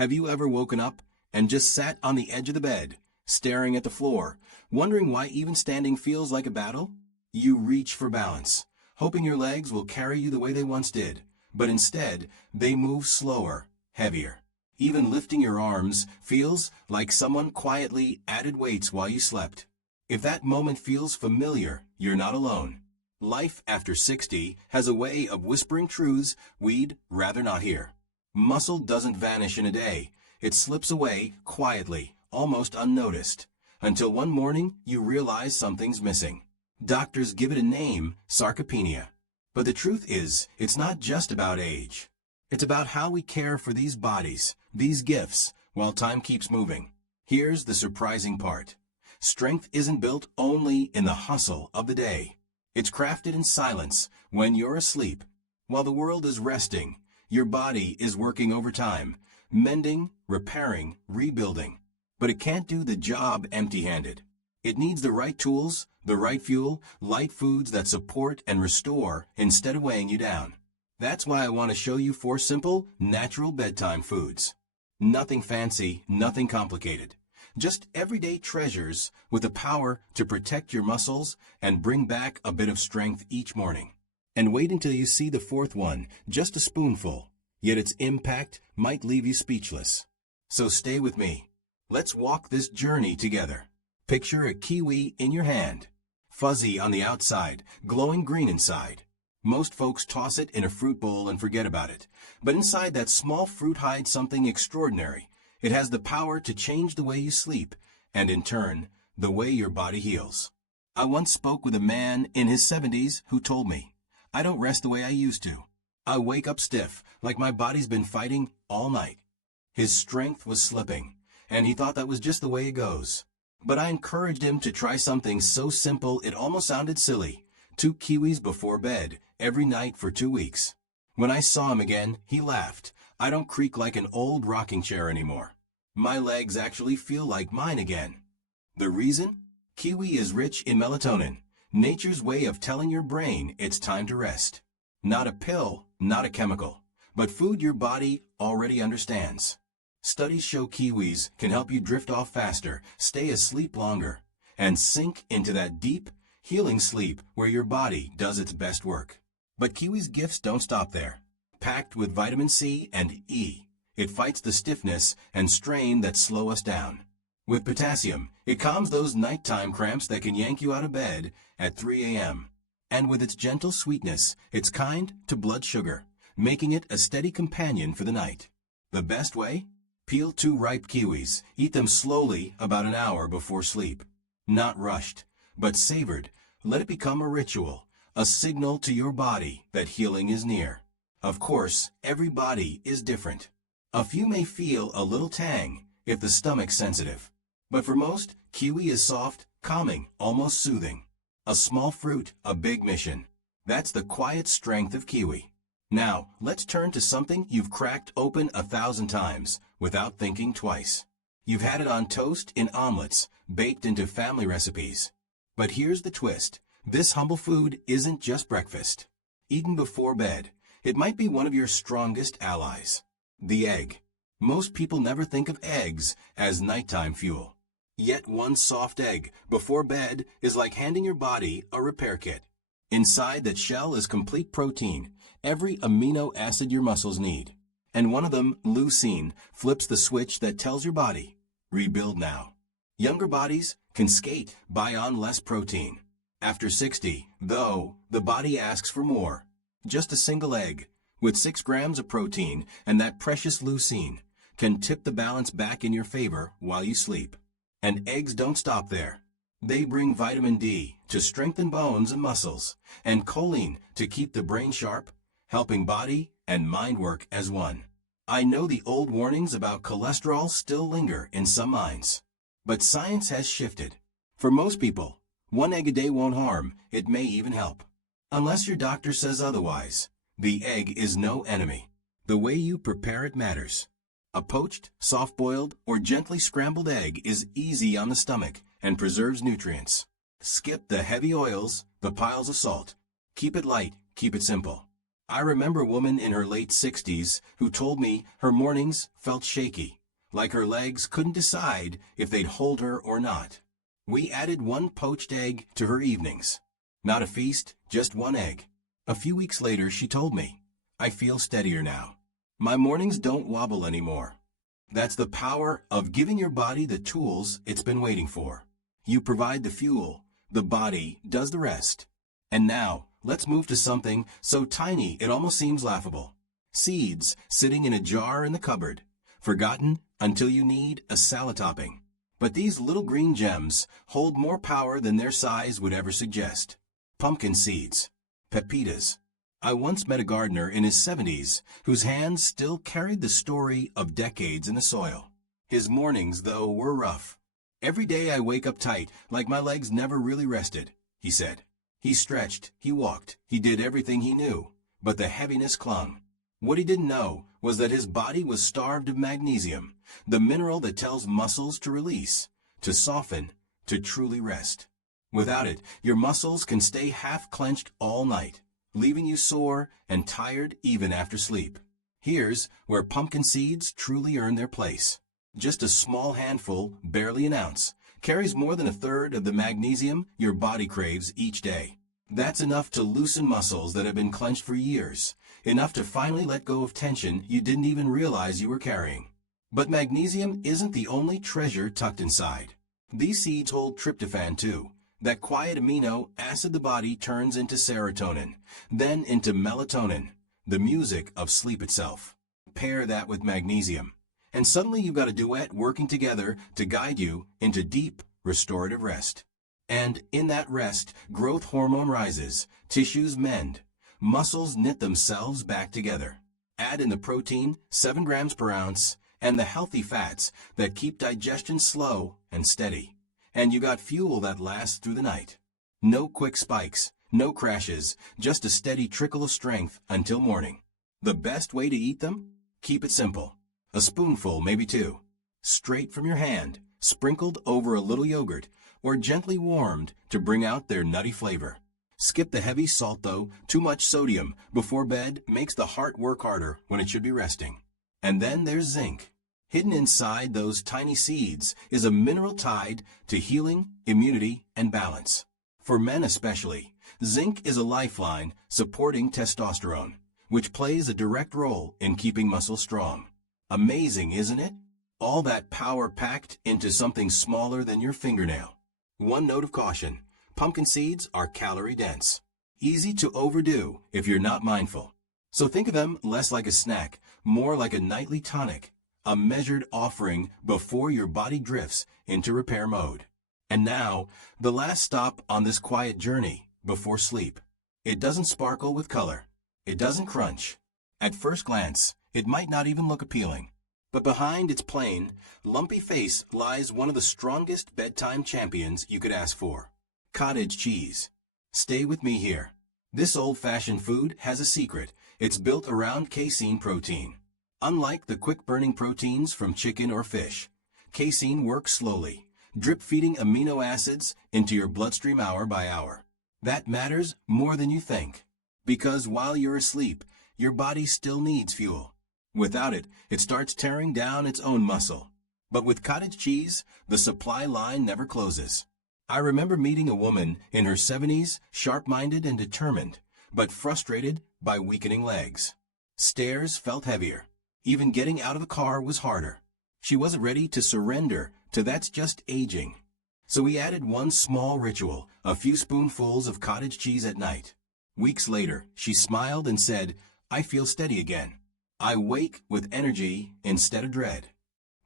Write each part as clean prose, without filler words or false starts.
Have you ever woken up and just sat on the edge of the bed, staring at the floor, wondering why even standing feels like a battle? You reach for balance, hoping your legs will carry you the way they once did, but instead, they move slower, heavier. Even lifting your arms feels like someone quietly added weights while you slept. If that moment feels familiar, you're not alone. Life after 60 has a way of whispering truths we'd rather not hear. Muscle doesn't vanish in a day. It slips away quietly, almost unnoticed, until one morning you realize something's missing. Doctors give it a name, sarcopenia. But the truth is, it's not just about age. It's about how we care for these bodies, these gifts, while time keeps moving. Here's the surprising part. Strength isn't built only in the hustle of the day. It's crafted in silence when you're asleep. While the world is resting, your body is working overtime, mending, repairing, rebuilding. But it can't do the job empty-handed. It needs the right tools, the right fuel, light foods that support and restore instead of weighing you down. That's why I want to show you 4 simple, natural bedtime foods. Nothing fancy, nothing complicated. Just everyday treasures with the power to protect your muscles and bring back a bit of strength each morning. And wait until you see the 4th one, just a spoonful, yet its impact might leave you speechless. So stay with me. Let's walk this journey together. Picture a kiwi in your hand, fuzzy on the outside, glowing green inside. Most folks toss it in a fruit bowl and forget about it, but inside that small fruit hides something extraordinary. It has the power to change the way you sleep, and in turn, the way your body heals. I once spoke with a man in his 70s who told me, "I don't rest the way I used to. I wake up stiff, like my body's been fighting all night." His strength was slipping, and he thought that was just the way it goes. But I encouraged him to try something so simple it almost sounded silly. 2 kiwis before bed, every night for 2 weeks. When I saw him again, he laughed. "I don't creak like an old rocking chair anymore. My legs actually feel like mine again." The reason? Kiwi is rich in melatonin, nature's way of telling your brain it's time to rest. Not a pill, not a chemical, but food your body already understands. Studies show kiwis can help you drift off faster, stay asleep longer, and sink into that deep, healing sleep where your body does its best work. But kiwi's gifts don't stop there. Packed with vitamin C and E, it fights the stiffness and strain that slow us down. With potassium, it calms those nighttime cramps that can yank you out of bed at 3 a.m. And with its gentle sweetness, it's kind to blood sugar, making it a steady companion for the night. The best way? Peel 2 ripe kiwis. Eat them slowly about an hour before sleep. Not rushed, but savored. Let it become a ritual, a signal to your body that healing is near. Of course, every body is different. A few may feel a little tang if the stomach's sensitive. But for most, kiwi is soft, calming, almost soothing. A small fruit, a big mission. That's the quiet strength of kiwi. Now, let's turn to something you've cracked open 1,000 times without thinking twice. You've had it on toast, in omelets, baked into family recipes. But here's the twist. This humble food isn't just breakfast. Eaten before bed, it might be one of your strongest allies. The egg. Most people never think of eggs as nighttime fuel. Yet one soft egg before bed is like handing your body a repair kit. Inside that shell is complete protein, every amino acid your muscles need. And one of them, leucine, flips the switch that tells your body, rebuild now. Younger bodies can skate, buy on less protein. After 60, though, the body asks for more. Just a single egg, with 6 grams of protein and that precious leucine, can tip the balance back in your favor while you sleep. And eggs don't stop there. They bring vitamin D to strengthen bones and muscles, and choline to keep the brain sharp, helping body and mind work as one. I know the old warnings about cholesterol still linger in some minds. But science has shifted. For most people, 1 egg a day won't harm, it may even help. Unless your doctor says otherwise, the egg is no enemy. The way you prepare it matters. A poached, soft-boiled, or gently scrambled egg is easy on the stomach and preserves nutrients. Skip the heavy oils, the piles of salt. Keep it light, keep it simple. I remember a woman in her late 60s who told me her mornings felt shaky, like her legs couldn't decide if they'd hold her or not. We added one poached egg to her evenings. Not a feast, just one egg. A few weeks later, she told me, I feel steadier now. My mornings don't wobble anymore. That's the power of giving your body the tools it's been waiting for. You provide the fuel, the body does the rest. And now, let's move to something so tiny it almost seems laughable. Seeds sitting in a jar in the cupboard, forgotten until you need a salad topping. But these little green gems hold more power than their size would ever suggest. Pumpkin seeds, pepitas. I once met a gardener in his 70s whose hands still carried the story of decades in the soil. His mornings, though, were rough. Every day I wake up tight, like my legs never really rested, he said. He stretched, he walked, he did everything he knew, but the heaviness clung. What he didn't know was that his body was starved of magnesium, the mineral that tells muscles to release, to soften, to truly rest. Without it, your muscles can stay half-clenched all night, leaving you sore and tired even after sleep. Here's where pumpkin seeds truly earn their place. Just a small handful, barely an ounce, carries more than a third of the magnesium your body craves each day. That's enough to loosen muscles that have been clenched for years, enough to finally let go of tension you didn't even realize you were carrying. But magnesium isn't the only treasure tucked inside. These seeds hold tryptophan too, that quiet amino acid the body turns into serotonin, then into melatonin, the music of sleep itself. Pair that with magnesium, and suddenly you've got a duet working together to guide you into deep, restorative rest. And in that rest, growth hormone rises, tissues mend, muscles knit themselves back together. Add in the protein, 7 grams per ounce, and the healthy fats that keep digestion slow and steady. And you got fuel that lasts through the night. No quick spikes, no crashes, just a steady trickle of strength until morning. The best way to eat them? Keep it simple. A spoonful, maybe 2. Straight from your hand, sprinkled over a little yogurt, or gently warmed to bring out their nutty flavor. Skip the heavy salt though, too much sodium before bed makes the heart work harder when it should be resting. And then there's zinc. Hidden inside those tiny seeds is a mineral tied to healing, immunity, and balance. For men especially, zinc is a lifeline supporting testosterone, which plays a direct role in keeping muscles strong. Amazing, isn't it? All that power packed into something smaller than your fingernail. One note of caution, pumpkin seeds are calorie dense. Easy to overdo if you're not mindful. So think of them less like a snack, more like a nightly tonic, a measured offering before your body drifts into repair mode. And now, the last stop on this quiet journey before sleep. It doesn't sparkle with color. It doesn't crunch. At first glance, it might not even look appealing. But behind its plain, lumpy face lies one of the strongest bedtime champions you could ask for. Cottage cheese. Stay with me here. This old-fashioned food has a secret. It's built around casein protein. Unlike the quick-burning proteins from chicken or fish, casein works slowly, drip-feeding amino acids into your bloodstream hour by hour. That matters more than you think, because while you're asleep, your body still needs fuel. Without it, it starts tearing down its own muscle. But with cottage cheese, the supply line never closes. I remember meeting a woman in her 70s, sharp-minded and determined, but frustrated by weakening legs. Stairs felt heavier. Even getting out of the car was harder. She wasn't ready to surrender to that's just aging. So we added one small ritual, a few spoonfuls of cottage cheese at night. Weeks later, she smiled and said, I feel steady again. I wake with energy instead of dread.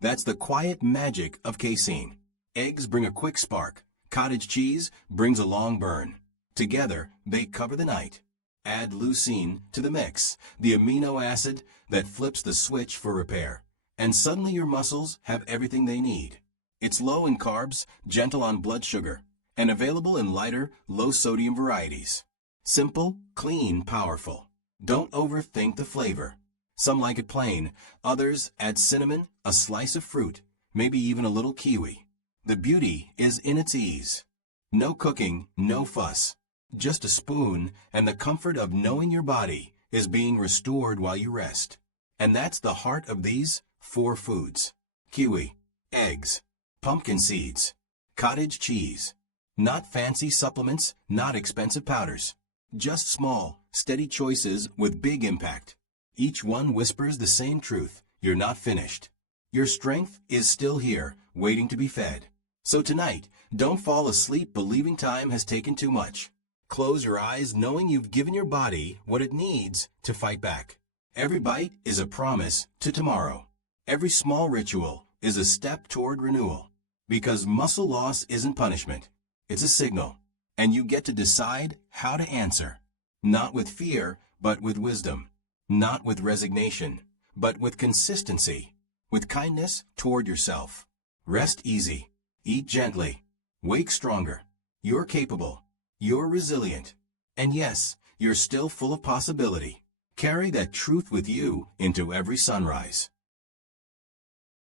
That's the quiet magic of casein. Eggs bring a quick spark. Cottage cheese brings a long burn. Together, they cover the night. Add leucine to the mix, the amino acid that flips the switch for repair. And suddenly your muscles have everything they need. It's low in carbs, gentle on blood sugar, and available in lighter, low-sodium varieties. Simple, clean, powerful. Don't overthink the flavor. Some like it plain, others add cinnamon, a slice of fruit, maybe even a little kiwi. The beauty is in its ease. No cooking, no fuss. Just a spoon and the comfort of knowing your body is being restored while you rest. And that's the heart of these 4 foods. Kiwi, eggs, pumpkin seeds, cottage cheese. Not fancy supplements, not expensive powders. Just small, steady choices with big impact. Each one whispers the same truth: you're not finished. Your strength is still here, waiting to be fed. So tonight, don't fall asleep believing time has taken too much. Close your eyes knowing you've given your body what it needs to fight back. Every bite is a promise to tomorrow. Every small ritual is a step toward renewal. Because muscle loss isn't punishment. It's a signal. And you get to decide how to answer. Not with fear, but with wisdom. Not with resignation, but with consistency. With kindness toward yourself. Rest easy. Eat gently. Wake stronger. You're capable. You're resilient. And yes, you're still full of possibility. Carry that truth with you into every sunrise.